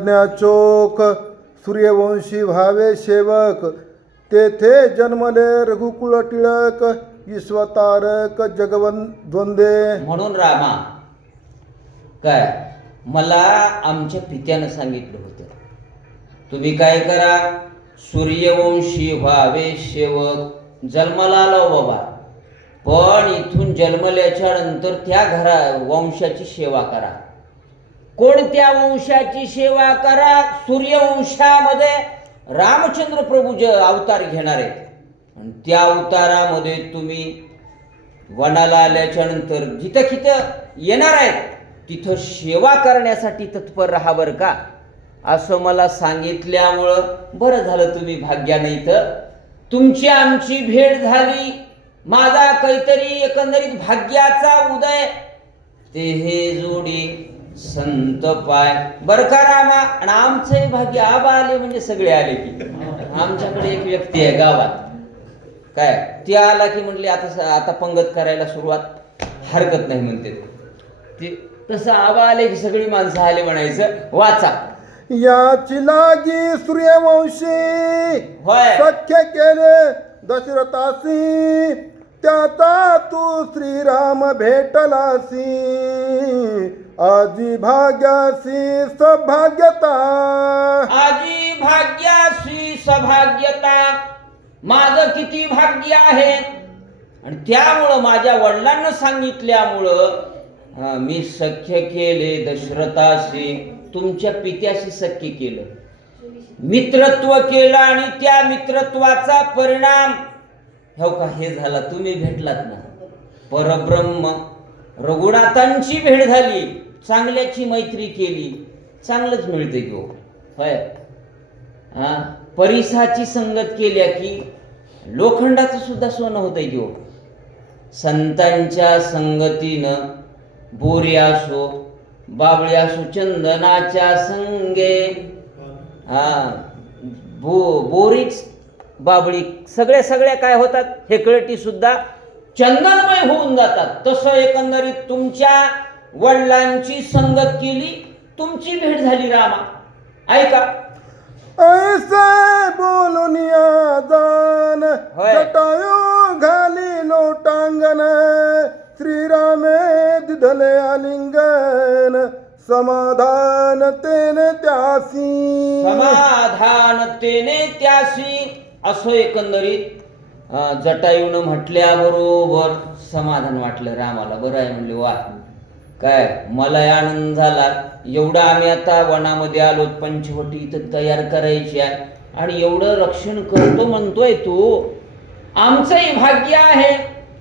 आज्ञाचोक सूर्यवंशी व्हावे सेवक तेथे जन्मले रघुकुल टिळक ईश्वतारक जगवन द्वंदे म्हणून रामा काय मला आमच्या पित्यानं सांगितलं होतं. तुम्ही काय करा सूर्यवंशी व्हावे सेवक जन्माला आलो बाबा. पण इथून जन्मल्याच्या नंतर त्या घरा वंशाची सेवा करा. कोणत्या वंशाची सेवा करा? सूर्यवंशामध्ये रामचंद्र प्रभू जे अवतार घेणार. आहेत त्या अवतारामध्ये तुम्ही वनाला आल्याच्यानंतर जिथं जिथं येणार आहेत तिथं सेवा करण्यासाठी तत्पर राहा बरं का? असं मला सांगितल्यामुळं बरं झालं तुम्ही भाग्याने इथं तुमची आमची भेट झाली. माझा काहीतरी एकंदरीत भाग्याचा उदय. ते हे जोडी संत पाय. बर का रामा? आणि आमचंही भाग्य आबा आले म्हणजे सगळे आले की. आमच्याकडे एक व्यक्ती आहे गावात. काय? ती आला की म्हणली आता आता पंगत करायला सुरुवात हरकत नाही म्हणते. ते तसं आबा आले की सगळी माणसं आले म्हणायचं. वाचा. याची लागी सूर्यवंशी. होय. सख्य केले दशरथासी. त्याचा तू श्रीराम भेटलासी. आजी भाग्यासी सभाग्यता. आजी भाग्याशी सभाग्यता. माझं किती भाग्य आहे. आणि त्यामुळं माझ्या वडिलांना सांगितल्यामुळं मी सख्य केले दशरथाशी तुमच्या पित्याशी सख्य केलं. मित्रत्व केलं आणि त्या मित्रत्वाचा परिणाम हो का? हे झाला तुम्ही भेटलात ना. परब्रह्म रघुनाथांची भेट झाली. चांगल्याची मैत्री केली. चांगलंच मिळते गो हो. होय. हा? परिसाची संगत केल्या की लोखंडाचं सुद्धा सोनं होतंय गो हो. संतांच्या संगतीनं बोरी असो बाबळी असो चंदनाच्या संगे हा बो बोरीच बाबळी सगळ्या सगळ्या काय होतात? हेकळटी सुद्धा चंदनमय होऊन जातात. तसं एकंदरीत तुमच्या वडिलांची संगत केली तुमची भेट झाली रामा. ऐका. ऐसे बोलून होय. जटायू घाली लोटांगण श्रीरामे दिधले आलिंगन समाधान तेने त्यासी. समाधानतेने त्याशी असं एकंदरीत अं, जटायूनं म्हटल्याबरोबर समाधान वाटलं रामाला. बरं आहे म्हणले वा काय मला आनंद झाला. एवढा आम्ही आता वनामध्ये आलो पंचवटी इथं तयार करायची आहे. आणि एवढं रक्षण करतो म्हणतोय तू. आमचंही भाग्य आहे.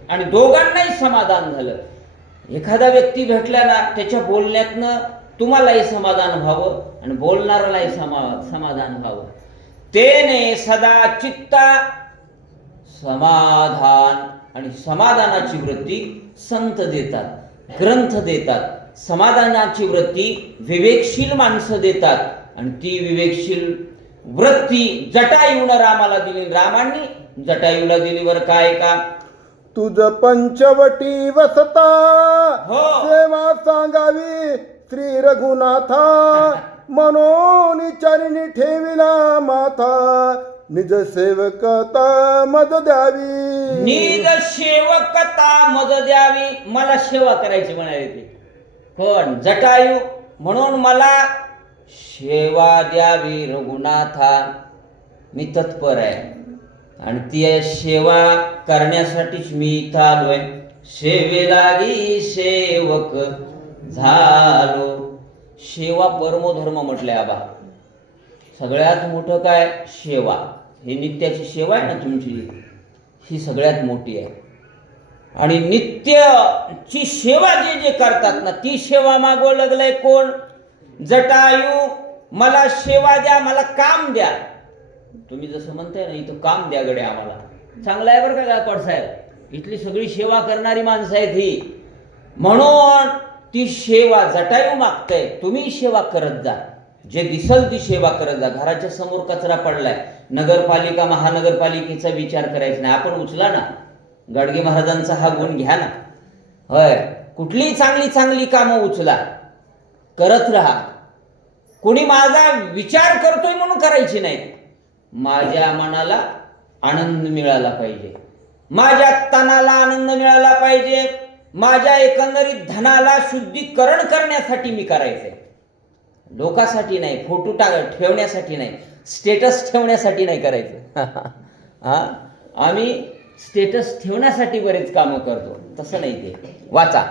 आणि दोघांनाही समाधान झालं. एखादा व्यक्ती भेटला ना त्याच्या बोलण्यातनं तुम्हालाही समाधान व्हावं आणि बोलणाऱ्यालाही समा समाधान व्हावं. तेने सदा चित्ता समाधान आणि समाधानाची वृत्ती संत देतात ग्रंथ देतात समाधानाची वृत्ती विवेकशील माणसं देतात आणि ती विवेकशील वृत्ती जटायूनं रामाला दिली. रामांनी जटायूला दिली बरं काय का? तुझ पंचवटी वसता हो. सेवा सांगावी श्री रघुनाथा. मनोनी चरणी ठेविला माथा निज सेवकता मद द्यावी. निज सेवकता मज द्यावी. मला सेवा करायची म्हणाले ते. कोण जटायू म्हणून मला सेवा द्यावी रघुनाथा. मी तत्पर आहे. आणि ती सेवा करण्यासाठीच मी इथं आलोय. सेवेलागी सेवक झालो. सेवा परमोधर्म म्हटलंय आबा. सगळ्यात मोठं काय? सेवा. हे नित्याची सेवा आहे ना तुमची? ही सगळ्यात मोठी आहे. आणि नित्यची सेवा जे जे करतात ना ती सेवा मागो लागलंय कोण? जटायू मला सेवा द्या मला काम द्या. तुम्ही जसं म्हणताय ना इथं काम द्या गडे आम्हाला. चांगलं आहे बरं का गायकवाड साहेब? इथली सगळी सेवा करणारी माणसं आहेत ही. म्हणून ती सेवा जटायू मागताय. तुम्ही सेवा करत जा. जे दिसल ती सेवा करत जा. घराच्या समोर कचरा पडलाय. नगरपालिका महानगरपालिकेचा विचार करायचा नाही. आपण उचला ना. गाडगे महाराजांचा हा गुण घ्या ना. होय. कुठलीही चांगली चांगली कामं उचला. करत राहा. कोणी माझा विचार करतोय म्हणून करायची नाही. माझ्या मनाला आनंद मिळाला पाहिजे. माझ्या तणाला आनंद मिळाला पाहिजे. माझ्या एकंदरीत धनाला शुद्धीकरण करण्यासाठी मी करायचंय. लोकासाठी नाही फोटो टाक ठेवण्यासाठी नाही स्टेटस ठेवण्यासाठी नाही करायचं. हा? आम्ही स्टेटस ठेवण्यासाठी बरेच कामं करतो. तसं नाही ते. वाचा.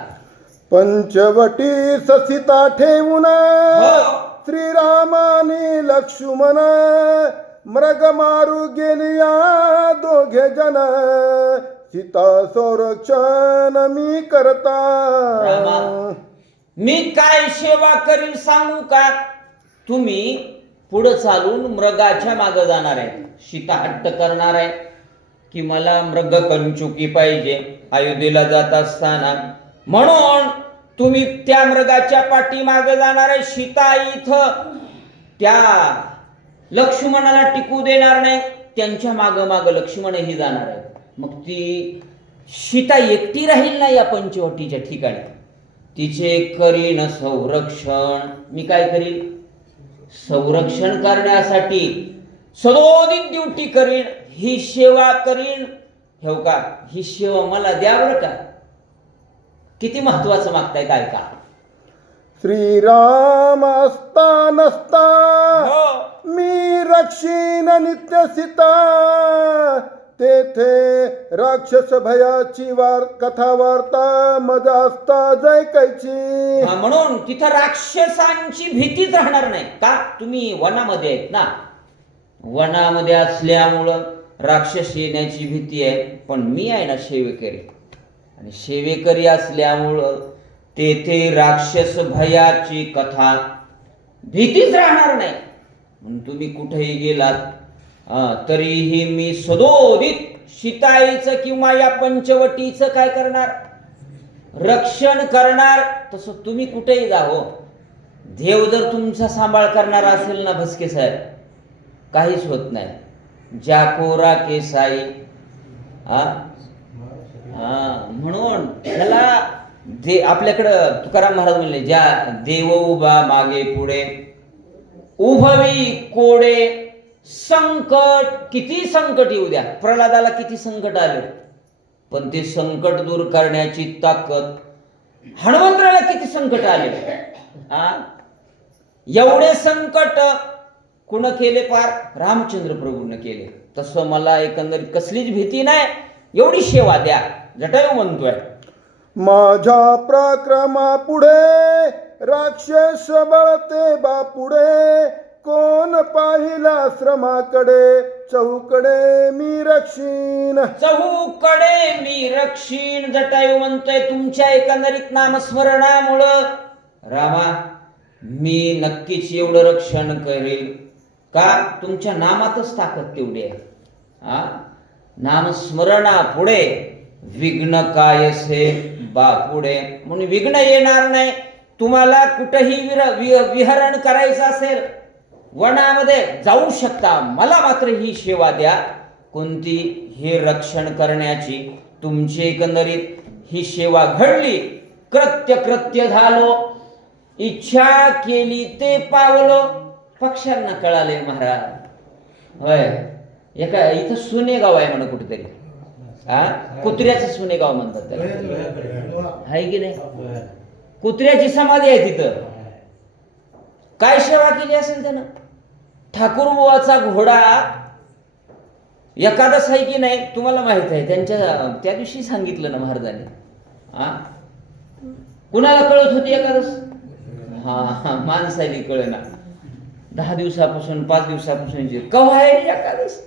पंचवटी ससिता ठेवून हो. श्रीरामाने लक्ष्मण मृग मारू गेलिया दोघे जण. सीता संरक्षण मी करता. रामा. मी काय सेवा करील सांगू का? तुम्ही पुढं चालून मृगाच्या मागं जाणार आहे. सीता हट्ट करणार आहे की मला मृग कंचुकी पाहिजे. अयोध्येला जात असताना. म्हणून तुम्ही त्या मृगाच्या पाठीमागे जाणार आहे सीता इथं. त्या लक्ष्मणाला टिकू देणार नाही. त्यांच्या माग माग लक्ष्मणही जाणार आहे. मग ती सीता एकटी राहील ना या पंचवटीच्या ठिकाणी? तिचे करीन संरक्षण. मी काय करीन? संरक्षण करण्यासाठी सदोदित ड्युटी करीन. ही सेवा करीन. ठेव का ही सेवा मला द्या बरं का. किती महत्वाचं मागताय काय का? श्रीराम असता नसता हो. मी रक्षीन नित्य सीता तेथे राक्षस भयाची वार कथा वार्ता मजा असता जय कैची हा, म्हणून तिथं राक्षसांची भीतीच राहणार नाही. का? तुम्ही वनामध्ये आहेत ना? वनामध्ये असल्यामुळं राक्षस येण्याची भीती आहे. पण मी आहे ना शेवेकरी आणि शेवेकरी असल्यामुळं तेथे राक्षस भयाची कथा भीतीच राहणार नाही. म्हणून तुम्ही कुठेही गेलात तरीही मी सदोदित शिताईचं किंवा या पंचवटीचं काय करणार? रक्षण करणार. तसं तुम्ही कुठेही जा हो. देव जर तुमचा सांभाळ करणार असेल ना भस्के साहेब काहीच होत नाही. जाकोरा के साई हा? हा म्हणून त्याला दे आपल्याकडं तुकाराम महाराज म्हणले ज्या देव उभा मागे पुढे उभवी कोडे संकट किती संकट येऊ द्या. प्रल्हादाला किती संकट आले? पण ते संकट दूर करण्याची ताकद हनुमंतराला किती संकट आले? हा एवढे संकट कुण केले पार? रामचंद्र प्रभूनं केले. तसं मला एकंदरीत कसलीच भीती नाही. एवढी सेवा द्या. जटायू म्हणतोय. माझ्या प्रक्रमा पुढे राक्षस बळते बापुढे कोण पाहिला श्रमाकडे? चौकडे मी रक्षीन. चहूकडे मी रक्षीण जटायू म्हणतोय तुमच्या एकंदरीत नामस्मरणामुळं. रामा मी नक्कीच एवढं रक्षण करेल. का? तुमच्या नामातच ताकद तेवढी आहे. हा? नामस्मरणा पुढे विघ्न काय कायसे बापुढे. म्हणून विघ्न येणार नाही. तुम्हाला कुठंही विर वि- विहरण करायचं असेल वनामध्ये जाऊ शकता. मला मात्र ही सेवा द्या. कोणती हे रक्षण करण्याची तुमची एकंदरीत ही सेवा घडली. कृत्य कृत्य झालो. इच्छा केली ते पावलो. पक्ष्यांना कळाले महाराज. होय. एका इथं सुनेगाव आहे म्हणा कुठेतरी. हा? कुत्र्याचं सुनेगाव म्हणतात त्याला. आहे की नाही? कुत्र्याची समाधी आहे तिथं. काय सेवा केली असेल त्यानं? ठाकूरबुवाचा घोडा एकादश आहे की नाही तुम्हाला माहीत आहे. त्यांच्या त्या दिवशी सांगितलं ना महाराजांनी. हा? कुणाला कळत होती एकादश हा हा माणसाली कळना. दहा दिवसापासून पाच दिवसापासून जे आहे रे एकादश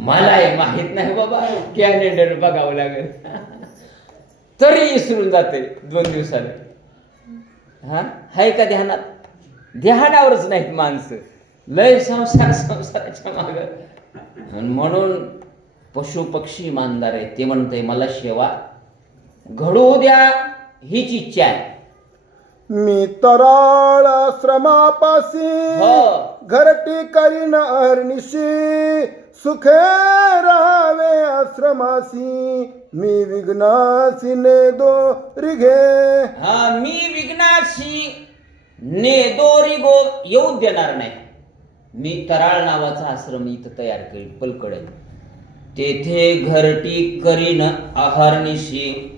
मला हे माहीत नाही बाबा. कॅलेंडर बघावं लागेल. तरी विसरून जाते दोन दिवसाने. हा? हाय का ध्यानात? ध्यानावरच नाहीत माणसं. लय संसार संसाराच्या माग म्हणून पशु पक्षी मानदार आहे ते म्हणते मला सेवा घडू द्या हीच इच्छा आहे. मी तराळ आश्रमापासी हो. घरटी करीन अहर्निशी. सुखे राहावे आश्रमासी मी विघ्नासी ने दो रिघे. हा मी विघ्नाशी ने दोरी गो येऊ देणार नाही. मी तराळ नावाचा आश्रम इथं तयार केली पलकडे तेथे घरटी करीन आहारनिशी.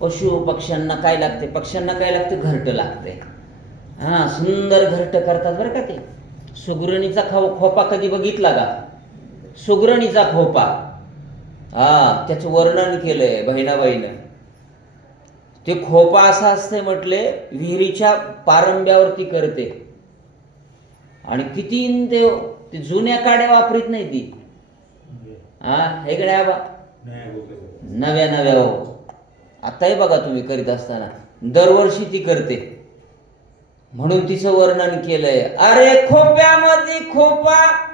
पशु पक्ष्यांना काय लागते? पक्ष्यांना काय लागते? घरट लागते. हा सुंदर घरट करतात बरं का ते. सुगरणीचा खाव खोपा कधी बघितला का? सुगरणीचा खोपा. हा त्याचं वर्णन केलंय बहिणाबाईनं. ते खोपा असा असते म्हटले विहिरीच्या पारंब्यावरती करते. आणि किती ते ते जुन्या काड्या वापरीत नाही ती. हा? हे कडे बा नव्या नव्या हो. आताही बघा तुम्ही करीत असताना. दरवर्षी ती करते. म्हणून तिचं वर्णन केलंय. अरे खोप्यामध्ये खोपा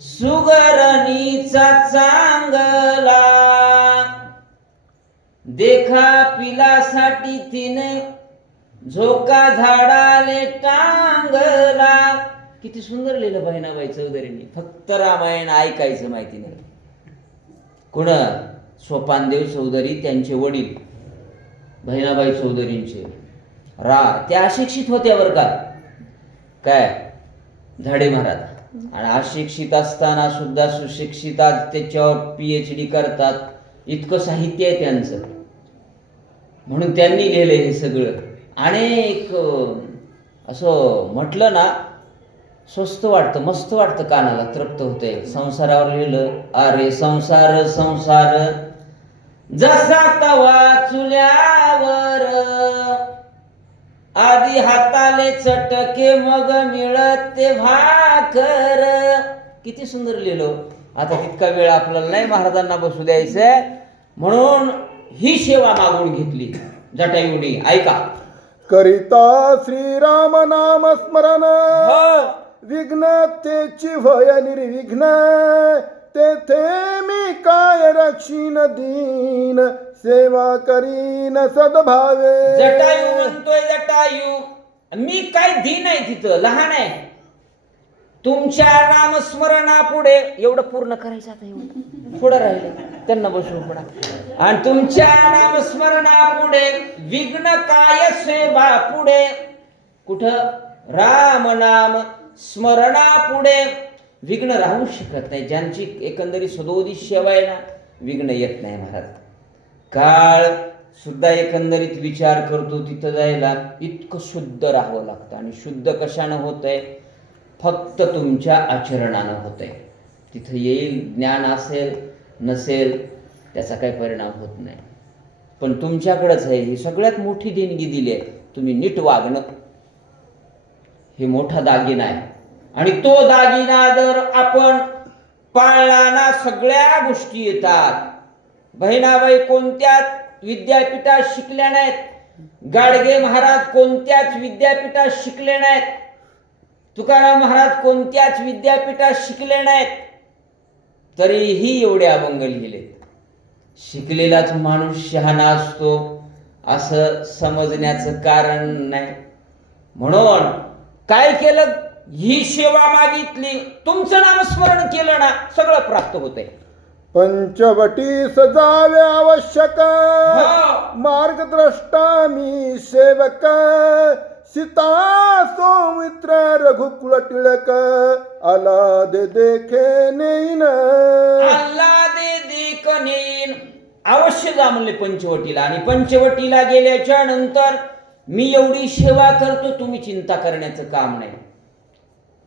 सुगरणीचा चांगला. देखा पिलासाठी तिने झोका झाडाले टांगला. किती सुंदर लिहिलं बहिणाबाई चौधरींनी. फक्त रामायण ऐकायचं माहिती नाही. कुण? सोपानदेव चौधरी त्यांचे वडील. बहिणाबाई चौधरींचे. रा त्या अशिक्षित होत्या बरं का. काय? झाडे महाराज. आणि अशिक्षित असताना सुद्धा सुशिक्षित आज त्याच्यावर पी एच डी करतात. इतकं साहित्य आहे त्यांचं. म्हणून त्यांनी लिहिलं हे सगळं. अनेक असं म्हटलं ना स्वस्त वाटतं मस्त वाटतं कानाला तृप्त होतंय. संसारावर लिहिलं अरे संसार संसार. जसा तवा चुल्यावर आधी हाताले चटके मग मिळते भाकर. किती सुंदर लिहिलो. आता तितका वेळ आपल्याला नाही महाराजांना बसू द्यायचंय. म्हणून ही सेवा मागून घेतली. जटायुनी ऐका. करिता श्रीराम नाम स्मरण. विघ्नतेची विघ्न तेची भय निर्विघ्न तेथे मी काय रक्षीन दीन सेवा करीन सद्भावे. जटायू म्हणतोय जटायू. मी काय दीन आहे तिथं? लहान आहे. तुमच्या नामस्मरणापुढे एवढं पूर्ण करायचं आता एवढं. पुढं राहिलं. त्यांना बसू पडा आणि तुमच्या नामस्मरणापुढे विघ्न काय सेवा पुढे? कुठं? राम नाम स्मरणापुढे विघ्न राहू शकत नाही. ज्यांची एकंदरीत सदोदी सेवा आहे ना विघ्न येत नाही महाराज. काळ सुद्धा एकंदरीत विचार करतो तिथं जायला इतकं शुद्ध राहावं लागतं. आणि शुद्ध कशानं होतंय? फक्त तुमच्या आचरणानं होतंय. तिथं येईल ज्ञान असेल नसेल त्याचा काही परिणाम होत नाही. पण तुमच्याकडंच आहे. ही सगळ्यात मोठी देणगी दिली आहे. तुम्ही नीट वागणं. हे मोठा दागिना आहे. आणि तो दागिना जर आपण पाळला ना सगळ्या गोष्टी येतात. बहिणाबाई कोणत्याच विद्यापीठात शिकल्या नाहीत. गाडगे महाराज कोणत्याच विद्यापीठात शिकले नाहीत. तुकाराम महाराज कोणत्याच विद्यापीठात शिकले नाहीत. तरीही एवढे अभंग लिहिले. शिकलेलाच माणूस शहाणा असतो असं समजण्याचं कारण नाही. म्हणून काय केलं? ही सेवा मागितली. तुमचं नामस्मरण केलं ना सगळं प्राप्त होतंय. पंचवटी सजावे आवश्यक. हो. मार्गद्रष्टा मी सेवक. सीता सौमित्र रघुकुल टिळक. आला दे देखे नेईन. अल्ला दे देक नेईन. अवश्य जा म्हणले पंचवटीला. आणि पंचवटीला गेल्याच्यानंतर मी एवढी सेवा करतो तुम्ही चिंता करण्याचं काम नाही.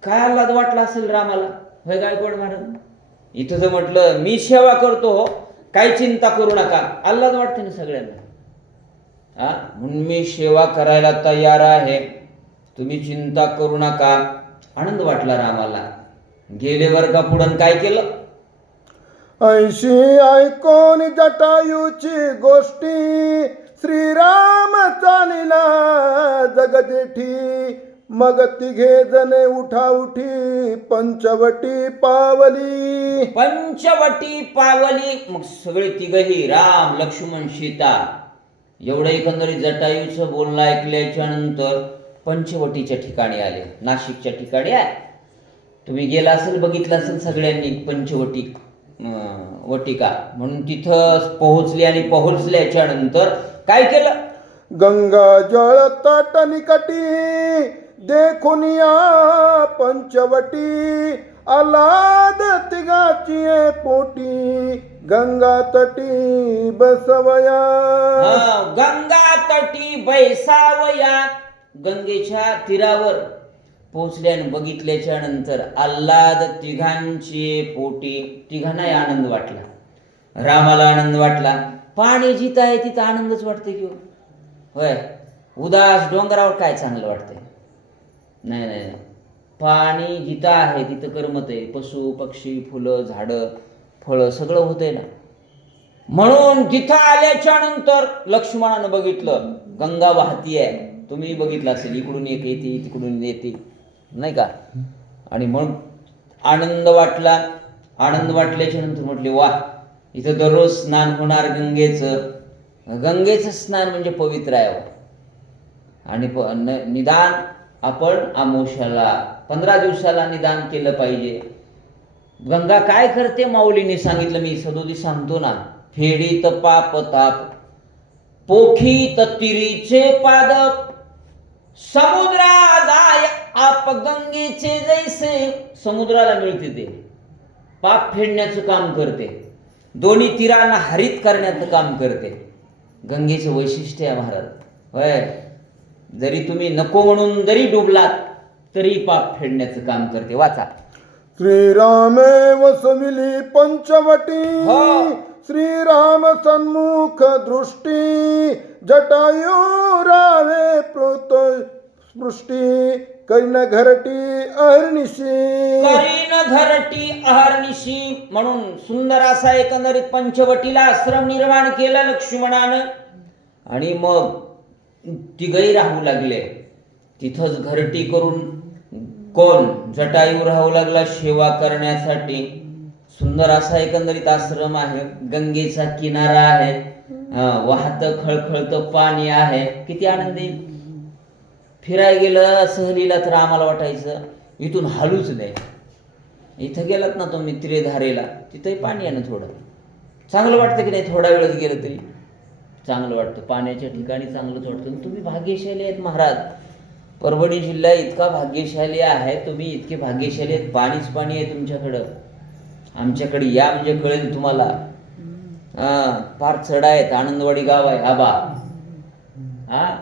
काय आल्हाद वाटला असेल रामाला होय गायकवाड महाराज? इथं जर म्हटलं मी सेवा करतो काही चिंता करू नका. आल्हाद वाटते ना सगळ्यांना? हा? म्हणून मी सेवा करायला तयार आहे. तुम्ही चिंता करू नका. आनंद वाटला रामाला. गेले वर्गा का पुढं काय केलं? ऐशी ऐकून जटायूची गोष्टी श्रीराम चालिला जगदेठी मग तिघे जणे उठा उठी पंचवटी पावली. पंचवटी पावली मग सगळे तिघही राम लक्ष्मण सीता एवढं एकंदरीत जटायूचं बोलणं ऐकल्याच्या नंतर पंचवटीच्या ठिकाणी आले. नाशिकच्या ठिकाणी आहे तुम्ही गेला असेल बघितलं असेल सगळ्यांनी पंचवटी वटिका. म्हणून तिथं पोहोचले आणि पोहोचल्याच्या नंतर काय केलं? गंगा जळ तट निकटी देखुनिया पंचवटी. आलाद तिघाची पोटी गंगा तटी बसवया. हा, गंगा तटी बैसावया. गंगेच्या तीरावर पोचल्यानं बघितल्याच्या नंतर आल्हाद तिघांचे पोटी तिघांनाही आनंद वाटला. रामाला आनंद वाटला. पाणी जिथं आहे तिथं आनंदच वाटते की हो. होय. उदास डोंगरावर काय चांगलं वाटतंय? नाही नाही नाही. पाणी जिथं आहे तिथं करमत आहे. पशु पक्षी फुलं झाडं फळं सगळं होतंय ना. म्हणून तिथं आल्याच्यानंतर लक्ष्मणानं बघितलं गंगा वाहती आहे. तुम्ही बघितलं असेल इकडून एक येते तिकडून येते. नाही का? आणि म्हणून आनंद वाटला. आनंद वाटल्याच्या नंतर म्हटले वा इथं दररोज स्नान होणार गंगेचं. गंगेचं स्नान म्हणजे पवित्र आहे हो. आणि प न- निदान आपण आमोशाला पंधरा दिवसाला निदान केलं पाहिजे. गंगा काय करते माऊलीने सांगितलं मी सदोदी सांगतो ना. फेडी पाप ताप पोखी तिरीचे पादप समुद्रा जाय आप गंगेचे जैसे. समुद्राला मिळते ते. पाप फेडण्याचं काम करते. दोन्ही तीरांना हरित करण्याचं काम करते. गंगेचं वैशिष्ट्य आहे महाराज. होय. जरी तुम्ही नको म्हणून जरी डुबलात तरी पाप फेडण्याचं काम करते. वाचा. श्रीरामे वसविली पंचवटी. हो. श्रीराम सन्मुख दृष्टी. जटायू रावे प्रोत स्पृष्टी. करीन घरटी अहर्निशी. करीन घरटी अहर्निशी. म्हणून सुंदर असा एकंदरीत पंचवटीला आश्रम निर्माण केला लक्ष्मणानं. आणि मग तिघही राहू लागले. तिथंच घरटी करून कोण जटायू राहू लागला सेवा करण्यासाठी. सुंदर असा एकंदरीत आश्रम आहे. गंगेचा किनारा आहे. अं, वाहतं खळखळतं पाणी आहे. किती आनंदी. फिराय गेलं सहलीला तर आम्हाला वाटायचं इथून हालूच नाही. इथं गेलात ना तुम्ही त्रिधारेला तिथंही पाणी आहे ना थोडं. चांगलं वाटतं की नाही थोडा वेळच गेलं तरी? चांगलं वाटतं. पाण्याच्या ठिकाणी चांगलंच वाटतं. तुम्ही भाग्यशाली आहेत महाराज. परभणी जिल्हा इतका भाग्यशाली आहे तुम्ही इतके भाग्यशाली आहेत. पाणीच पाणी आहे तुमच्याकडं. आमच्याकडे या म्हणजे कळेल तुम्हाला. हां फार चढ आहेत. आनंदवाडी गाव आहे. आबा. हा?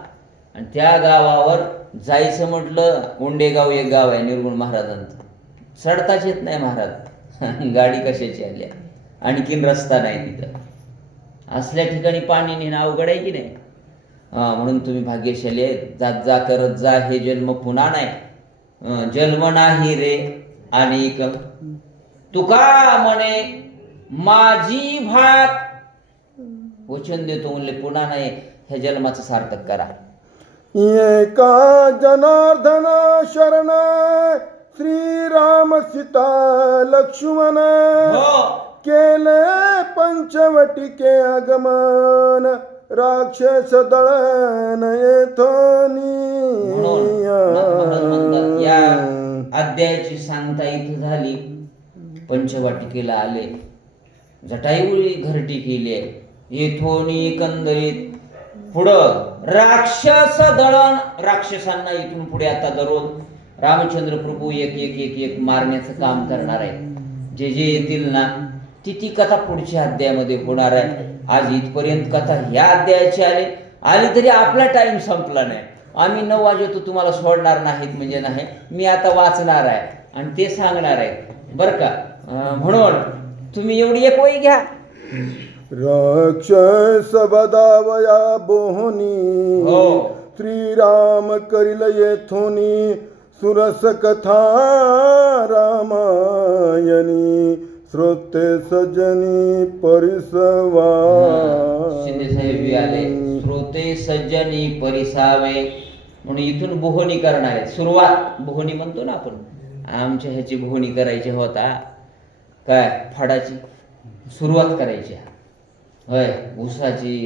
आणि त्या गावावर जायचं म्हटलं कोंडेगाव एक गाव आहे निर्गुण महाराजांचं. चढताच येत नाही महाराज. गाडी कशाची आली? आहे. आणखीन रस्ता नाही तिथं. असल्या ठिकाणी पाणी नेणं अवघड आहे की नाही? म्हणून तुम्ही भाग्यशाली आहेत. जात जा करत जा हे जन्म पुन्हा नाही. जन्म नाही रे. आणि तुका म्हणे माझी भात. वचन देतो म्हणले पुन्हा नाही. ह्या जन्माचं सार्थक करा. एका जनार्दन शरण श्रीराम सीता लक्ष्मण हो. केले पंचवटिके आगमन राक्षस दळन म्हणतात, या येथोनी अध्यायाची सांगता इथं झाली. पंचवाटिकेला आले. जटाईवळी घरटी केली येथून एकंदरीत पुढं राक्षस दळण. राक्षसांना इथून पुढे आता दररोज रामचंद्र प्रभू एक एक एक एक मारण्याचं काम करणार आहे जे जे येतील ना ती ती कथा पुढच्या अध्यायामध्ये होणार आहे. आज इथपर्यंत कथा ह्या अध्यायाची आली. आली तरी आपला टाइम संपला नाही. आम्ही नऊ वाजवतो तुम्हाला सोडणार नाहीत म्हणजे नाही. मी आता वाचणार आहे. आणि ते सांगणार आहे. बरं का? म्हणून तुम्ही एवढी एक वही घ्या. राक्षस बदावया बोहनी। हो. श्रीराम करिल येथोनी सुरस कथा रामायणी श्रोते सजनी परिसवा। शिंदे साहेब आले श्रोते सज्जनी परिसावे। म्हणून इथून बोहणी करणार आहेत. सुरुवात बोहणी म्हणतो ना आपण? आमच्या ह्याची बोहणी करायची होता. काय? फडाची सुरुवात करायची. होय ऊसाची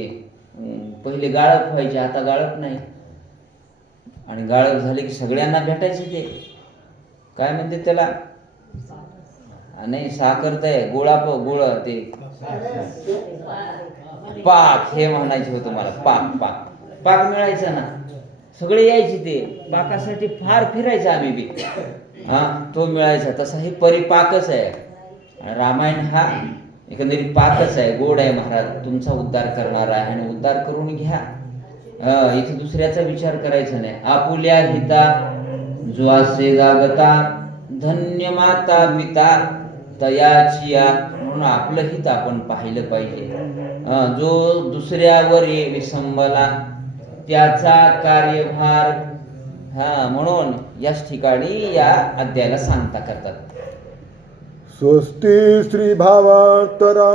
पहिले गाळप व्हायची आता गाळप नाही. आणि गाळप झाले की सगळ्यांना भेटायचे ते. काय म्हणते त्याला? नाही साखर तर गोळा प गोळ ते. पाक हे म्हणायचे होतं मला पाक पाक. पाक मिळायचा ना. सगळे यायचे ते. पाकासाठी फार फिरायचं आम्ही बी. हा तो मिळायचा तसा हे परिपाकच आहे. रामायण हा एकंदरीत पाकच आहे. गोड आहे महाराज. तुमचा उद्धार करणार आहे आणि उद्धार करून घ्या. इथे दुसऱ्याचा विचार करायचा नाही. आपुल्या हिता जो असे जागता धन्य माता मिता तयाची म्हणून आपलं हित आपण पाहिलं पाहिजे. जो दुसऱ्यावर ये विसंबला त्याचा कार्यभार हा म्हणून याच ठिकाणी या अध्यायाला सांगता करतात. स्वस्ती श्री भावार्तरा